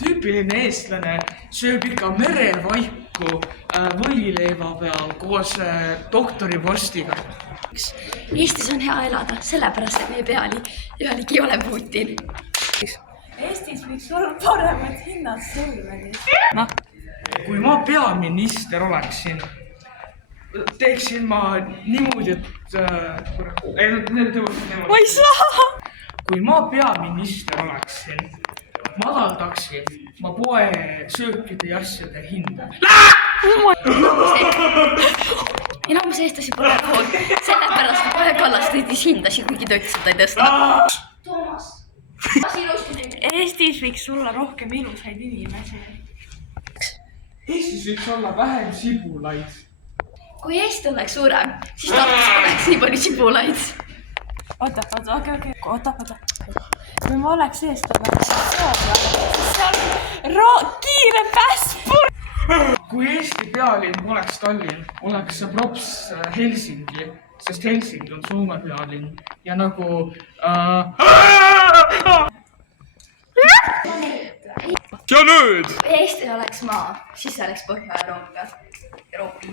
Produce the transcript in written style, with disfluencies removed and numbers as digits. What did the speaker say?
tüüpiline eestlane sööb ikka merevaiku võileiva peal koos doktorivorstiga. Eestis on hea elada, sellepärast, et meie pealigi ei ole Putin. Eestis võiks olla paremad hinnad sõlmedis. Kui ma peaminister oleksin, teeksin ma niimoodi, et... Ma ei saa! Kui ma peaminister oleksin, madaldaksin ma poe söökide ja asjade hinda. Enamus eestlasi pole poolt, sellepärast et Kaja Kallas tõstis hindasid, kuigi ta ütles, et ta ei tõsta. Toomas, Eestis võiks olla rohkem ilusaid inimesi. Eestis võiks olla vähem sibulaid. kui Eesti oleks suurem, siis Tartus oleks nii palju sibulaid. Oota. Kui ma oleks eestlane, siis seal kiire päspur. Kui Eesti pealinn poleks Tallinn, oleks see props Helsingi, sest Helsingi on Soome pealinn ja nagu... Ja nüüd! Kui Eesti oleks maa, siis oleks Põhja-Euroopa.